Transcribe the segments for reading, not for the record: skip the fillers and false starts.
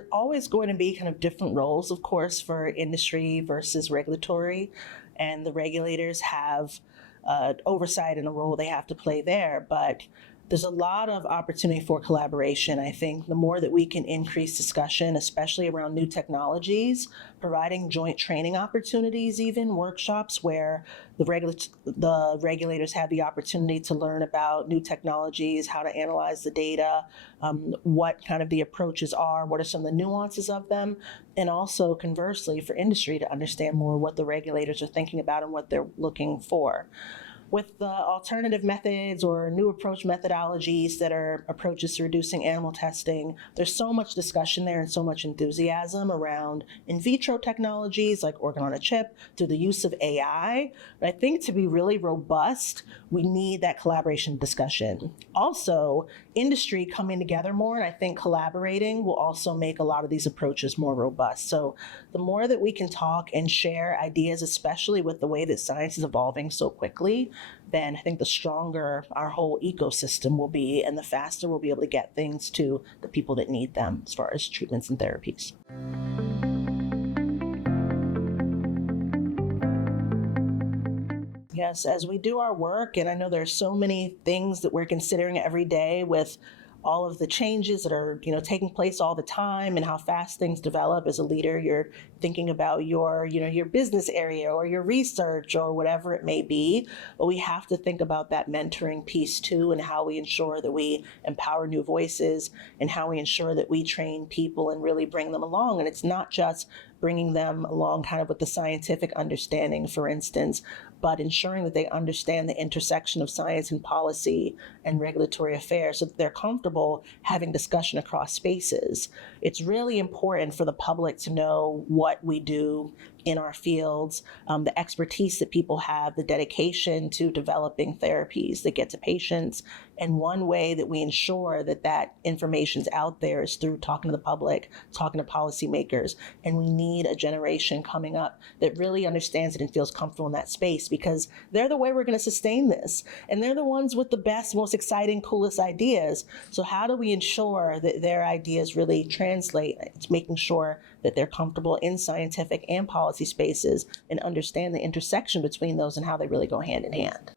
are always going to be kind of different roles, of course, for industry versus regulatory, and the regulators have oversight and a role they have to play there. But there's a lot of opportunity for collaboration. I think the more that we can increase discussion, especially around new technologies, providing joint training opportunities, even workshops where the regulators have the opportunity to learn about new technologies, how to analyze the data, what kind of the approaches are, what are some of the nuances of them, and also conversely for industry to understand more what the regulators are thinking about and what they're looking for. With the alternative methods or new approach methodologies that are approaches to reducing animal testing, there's so much discussion there and so much enthusiasm around in vitro technologies like organ on a chip through the use of AI. But I think to be really robust, we need that collaboration discussion. Also, industry coming together more, and I think collaborating will also make a lot of these approaches more robust. So the more that we can talk and share ideas, especially with the way that science is evolving so quickly, then I think the stronger our whole ecosystem will be and the faster we'll be able to get things to the people that need them as far as treatments and therapies. Yes, as we do our work, and I know there's so many things that we're considering every day with all of the changes that are, taking place all the time and how fast things develop. As a leader, you're thinking about your business area or your research or whatever it may be. But we have to think about that mentoring piece too, and how we ensure that we empower new voices and how we ensure that we train people and really bring them along. And it's not just bringing them along kind of with the scientific understanding, for instance, but ensuring that they understand the intersection of science and policy and regulatory affairs so that they're comfortable having discussion across spaces. It's really important for the public to know what we do in our fields, the expertise that people have, the dedication to developing therapies that get to patients. And one way that we ensure that that information's out there is through talking to the public, talking to policymakers. And we need a generation coming up that really understands it and feels comfortable in that space, because they're the way we're going to sustain this. And they're the ones with the best, most exciting, coolest ideas. So how do we ensure that their ideas really translate? It's making sure that they're comfortable in scientific and policy spaces and understand the intersection between those and how they really go hand in hand.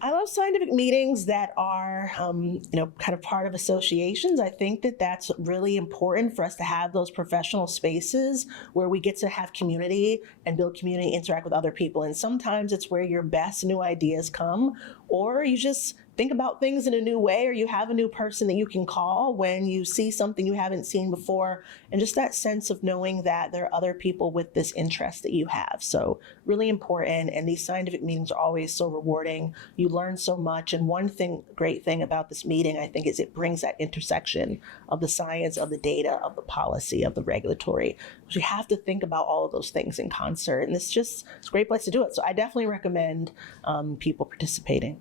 I love scientific meetings that are, kind of part of associations. I think that that's really important for us to have those professional spaces where we get to have community and build community, interact with other people. And sometimes it's where your best new ideas come, or you just think about things in a new way, or you have a new person that you can call when you see something you haven't seen before, and just that sense of knowing that there are other people with this interest that you have. So really important, and these scientific meetings are always so rewarding. You learn so much, and great thing about this meeting, I think, is it brings that intersection of the science, of the data, of the policy, of the regulatory. So you have to think about all of those things in concert, and it's a great place to do it. So I definitely recommend people participating.